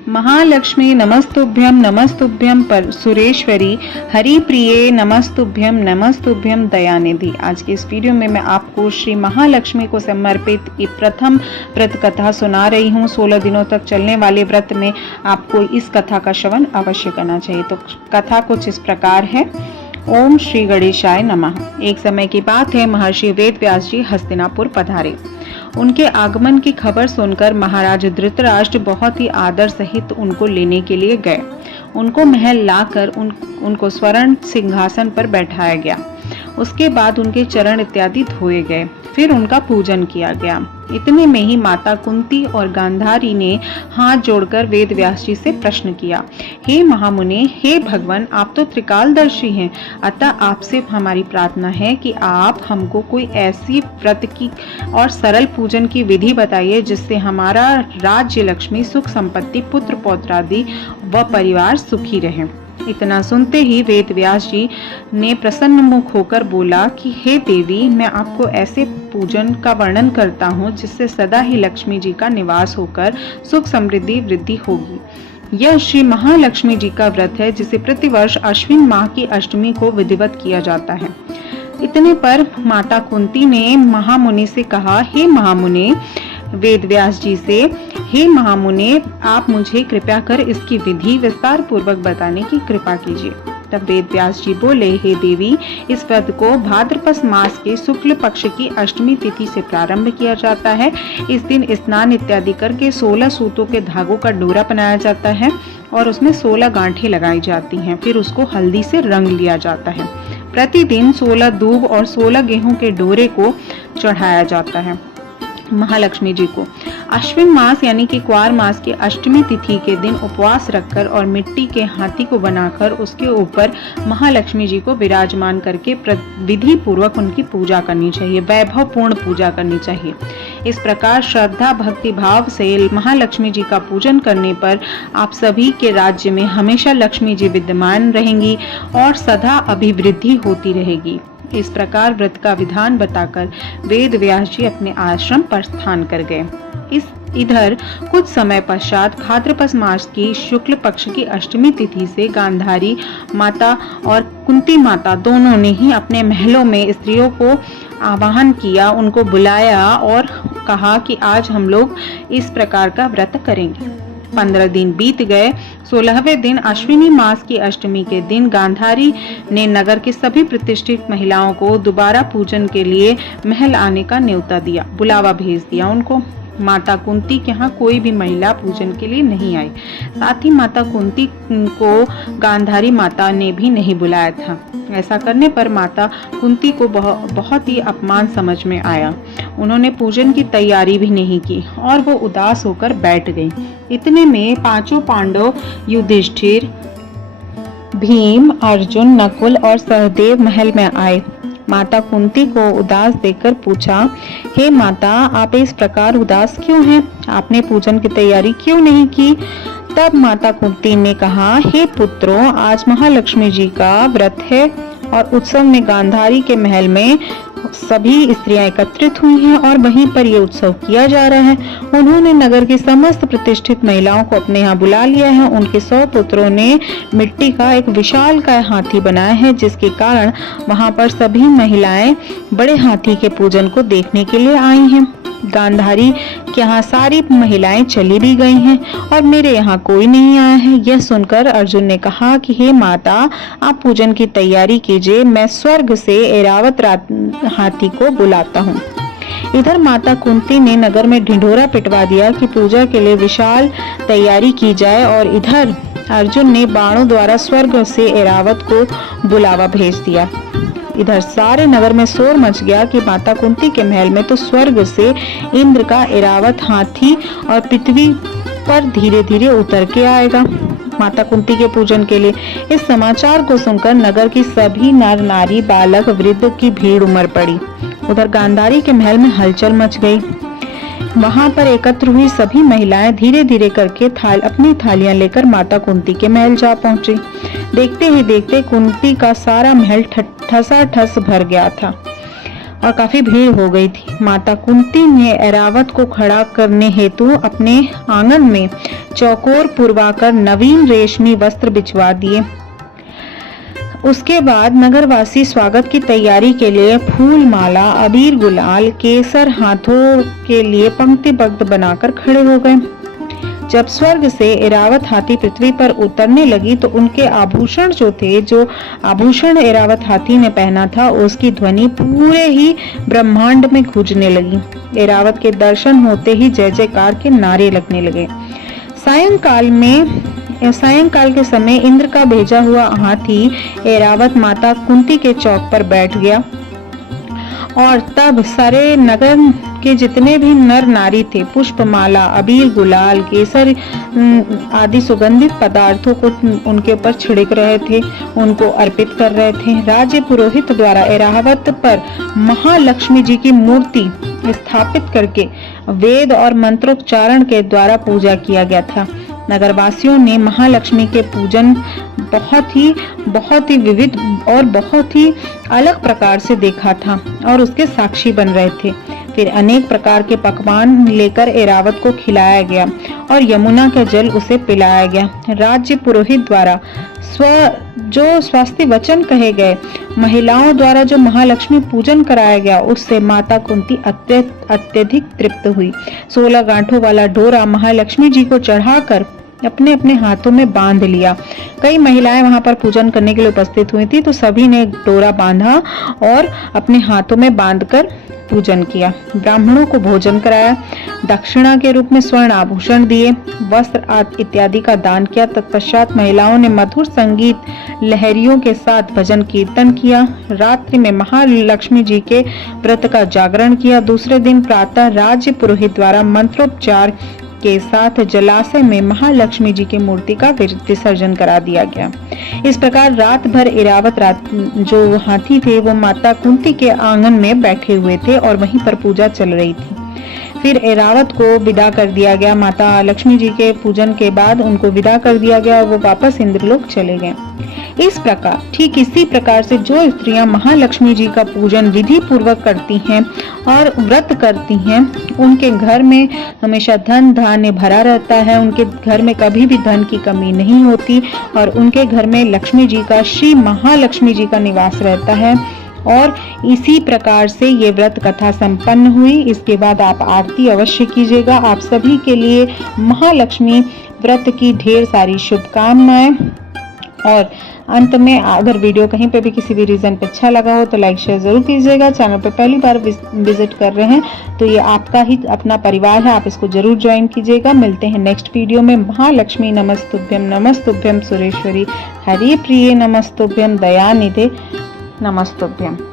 महालक्ष्मी नमस्तुभ्यं सुरेश्वरी हरिप्रिये नमस्तुभ्यं दयानिधि। आज के इस वीडियो में मैं आपको श्री महालक्ष्मी को समर्पित एक प्रथम व्रत कथा सुना रही हूँ। 16 दिनों तक चलने वाले व्रत में आपको इस कथा का श्रवण अवश्य करना चाहिए। तो कथा कुछ इस प्रकार है। ओम श्री गणेशाय नमः। एक समय की बात है, महर्षि वेद व्यास जी हस्तिनापुर पधारे। उनके आगमन की खबर सुनकर महाराज धृतराष्ट्र बहुत ही आदर सहित उनको लेने के लिए गए। उनको महल लाकर उनको स्वर्ण सिंहासन पर बैठाया गया। उसके बाद उनके चरण इत्यादि धोए गए, फिर उनका पूजन किया गया। इतने में ही माता कुंती और गांधारी ने हाथ जोड़कर वेद व्यास जी से प्रश्न किया, हे महामुनि, हे भगवान, आप तो त्रिकालदर्शी हैं, अतः आपसे हमारी प्रार्थना है कि आप हमको कोई ऐसी व्रत की और सरल पूजन की विधि बताइए जिससे हमारा राज्य लक्ष्मी, सुख संपत्ति, पुत्र पौत्र आदि व परिवार सुखी रहे। इतना सुनते ही वेद व्यास जी ने प्रसन्न मुख होकर बोला कि हे देवी, मैं आपको ऐसे पूजन का वर्णन करता हूँ जिससे सदा ही लक्ष्मी जी का निवास होकर सुख समृद्धि वृद्धि होगी। यह श्री महालक्ष्मी जी का व्रत है जिसे प्रतिवर्ष अश्विन माह की अष्टमी को विधिवत किया जाता है। इतने पर माता कुंती ने महामुनि से कहा, हे महामुनि, वेद व्यास जी से, हे महामुनि, आप मुझे कृपया कर इसकी विधि विस्तार पूर्वक बताने की कृपा कीजिए। तब वेद व्यास जी बोले, हे देवी, इस व्रत को भाद्रपद मास के शुक्ल पक्ष की अष्टमी तिथि से प्रारंभ किया जाता है। इस दिन स्नान इत्यादि करके 16 सूतों के धागों का डोरा बनाया जाता है और उसमें 16 गांठें लगाई जाती हैं। फिर उसको हल्दी से रंग लिया जाता है। प्रतिदिन 16 दूब और 16 गेहूं के डोरे को चढ़ाया जाता है महालक्ष्मी जी को। अश्विन मास यानी कि क्वार मास की अष्टमी तिथि के दिन उपवास रखकर और मिट्टी के हाथी को बनाकर उसके ऊपर महालक्ष्मी जी को विराजमान करके विधि पूर्वक उनकी पूजा करनी चाहिए, वैभव पूर्ण पूजा करनी चाहिए। इस प्रकार श्रद्धा भक्ति भाव से महालक्ष्मी जी का पूजन करने पर आप सभी के राज्य में हमेशा लक्ष्मी जी विद्यमान रहेंगी और सदा अभिवृद्धि होती रहेगी। इस प्रकार व्रत का विधान बताकर वेद व्यास जी अपने आश्रम पर प्रस्थान कर गए। इधर कुछ समय पश्चात भाद्रपद मास की शुक्ल पक्ष की अष्टमी तिथि से गांधारी माता और कुंती माता दोनों ने ही अपने महलों में स्त्रियों को आवाहन किया, उनको बुलाया और कहा कि आज हम लोग इस प्रकार का व्रत करेंगे। 15 दिन बीत गए। 16वें दिन अश्विनी मास की अष्टमी के दिन गांधारी ने नगर के सभी प्रतिष्ठित महिलाओं को दोबारा पूजन के लिए महल आने का न्योता दिया, बुलावा भेज दिया उनको। माता कुंती के यहाँ कोई भी महिला पूजन के लिए नहीं आई। साथ ही माता कुंती को गांधारी माता ने भी नहीं बुलाया था। ऐसा करने पर माता कुंती को बहुत ही अपमान समझ में आया। उन्होंने पूजन की तैयारी भी नहीं की और वो उदास होकर बैठ गई। इतने में 5 पांडव युधिष्ठिर, भीम, अर्जुन, नकुल और सहदेव महल में आए। माता कुंती को उदास देखकर पूछा, हे माता, आप इस प्रकार उदास क्यों हैं? आपने पूजन की तैयारी क्यों नहीं की? तब माता कुंती ने कहा, हे पुत्रों, आज महालक्ष्मी जी का व्रत है और उत्सव में गांधारी के महल में सभी स्त्रियां एकत्रित हुई हैं और वहीं पर ये उत्सव किया जा रहा है। उन्होंने नगर की समस्त प्रतिष्ठित महिलाओं को अपने यहाँ बुला लिया है। उनके 100 पुत्रों ने मिट्टी का एक विशाल काय हाथी बनाया है, जिसके कारण वहां पर सभी महिलाएं बड़े हाथी के पूजन को देखने के लिए आई हैं। गांधारी के यहाँ सारी महिलाएं चली भी गई हैं और मेरे यहाँ कोई नहीं आया है। यह सुनकर अर्जुन ने कहा कि हे माता, आप पूजन की तैयारी कीजिए, मैं स्वर्ग से ऐरावत हाथी को बुलाता हूँ। इधर माता कुंती ने नगर में ढिंढोरा पिटवा दिया कि पूजा के लिए विशाल तैयारी की जाए और इधर अर्जुन ने बाणों द्वारा स्वर्ग से ऐरावत को बुलावा भेज दिया। इधर सारे नगर में शोर मच गया कि माता कुंती के महल में तो स्वर्ग से इंद्र का ऐरावत हाथी और पृथ्वी पर धीरे धीरे उतर के आएगा माता कुंती के पूजन के लिए। इस समाचार को सुनकर नगर की सभी नर नारी, बालक, वृद्ध की भीड़ उमड़ पड़ी। उधर गांधारी के महल में हलचल मच गई। वहां पर एकत्र हुई सभी महिलाएं धीरे धीरे करके अपनी थालियां लेकर माता कुंती के महल जा पहुंची। देखते ही देखते कुंती का सारा महल ठसाठस भर गया था और काफी भीड़ हो गई थी। माता कुंती ने ऐरावत को खड़ा करने हेतु अपने आंगन में चौकोर पुरवाकर नवीन रेशमी वस्त्र बिछवा दिए। उसके बाद नगरवासी स्वागत की तैयारी के लिए फूल माला, अबीर, गुलाल, केसर हाथों के लिए पंक्तिबद्ध बनाकर खड़े हो गए। जब स्वर्ग से ऐरावत हाथी पृथ्वी पर उतरने लगी तो उनके आभूषण जो आभूषण ऐरावत हाथी ने पहना था, उसकी ध्वनि पूरे ही ब्रह्मांड में गूंजने लगी। ऐरावत के दर्शन होते ही जय जयकार के नारे लगने लगे। सायंकाल के समय इंद्र का भेजा हुआ हाथी ऐरावत माता कुंती के चौक पर बैठ गया और तब सारे नगर के जितने भी नर नारी थे पुष्पमाला, अबीर, गुलाल, केसर आदि सुगंधित पदार्थों को उनके ऊपर छिड़क रहे थे, उनको अर्पित कर रहे थे। राज्य पुरोहित द्वारा ऐरावत पर महालक्ष्मी जी की मूर्ति स्थापित करके वेद और मंत्रोच्चारण के द्वारा पूजा किया गया था। नगरवासियों ने महालक्ष्मी के पूजन बहुत ही विविध और बहुत ही अलग प्रकार से देखा था और उसके साक्षी बन रहे थे। फिर अनेक प्रकार के पकवान लेकर ऐरावत को खिलाया गया और यमुना का जल उसे पिलाया गया। राज्य पुरोहित द्वारा जो स्वास्थ्य वचन कहे गए, महिलाओं द्वारा जो महालक्ष्मी पूजन कराया गया, उससे माता कुंती अत्यधिक तृप्त हुई। 16 गांठों वाला डोरा महालक्ष्मी जी को चढ़ाकर अपने अपने हाथों में बांध लिया। कई महिलाएं वहां पर पूजन करने के लिए उपस्थित हुई थी, तो सभी ने डोरा बांधा और अपने हाथों में बांधकर पूजन किया। ब्राह्मणों को भोजन कराया, दक्षिणा के रूप में स्वर्ण आभूषण दिए, वस्त्र इत्यादि का दान किया। तत्पश्चात महिलाओं ने मधुर संगीत लहरियों के साथ भजन कीर्तन किया। रात्रि में महालक्ष्मी जी के व्रत का जागरण किया। दूसरे दिन प्रातः राज्य पुरोहित द्वारा मंत्रोपचार के साथ जलाशय में महालक्ष्मी जी की मूर्ति का विसर्जन करा दिया गया। इस प्रकार रात भर ऐरावत जो हाथी थे वो माता कुंती के आंगन में बैठे हुए थे और वहीं पर पूजा चल रही थी। फिर ऐरावत को विदा कर दिया गया। माता लक्ष्मी जी के पूजन के बाद उनको विदा कर दिया गया और वो वापस इंद्रलोक चले गए। इस प्रकार ठीक इसी प्रकार से जो स्त्रियां महालक्ष्मी जी का पूजन विधि पूर्वक करती हैं और व्रत करती हैं, उनके घर में हमेशा धन धान्य भरा रहता है, उनके घर में कभी भी धन की कमी नहीं होती और उनके घर में लक्ष्मी जी का, श्री महालक्ष्मी जी का निवास रहता है। और इसी प्रकार से ये व्रत कथा संपन्न हुई। इसके बाद आप आरती अवश्य कीजिएगा। आप सभी के लिए महालक्ष्मी व्रत की ढेर सारी शुभकामनाएं। और अंत में अगर वीडियो कहीं पे भी किसी भी रीजन पे अच्छा लगा हो तो लाइक शेयर जरूर कीजिएगा। चैनल पे पहली बार विजिट कर रहे हैं तो ये आपका ही अपना परिवार है, आप इसको जरूर ज्वाइन कीजिएगा। मिलते हैं नेक्स्ट वीडियो में। महालक्ष्मी नमस्तुभ्यम सुरेश्वरी, हरि प्रिय नमस्तुभ्यम, दयानिधे नमस्तुभ्यम।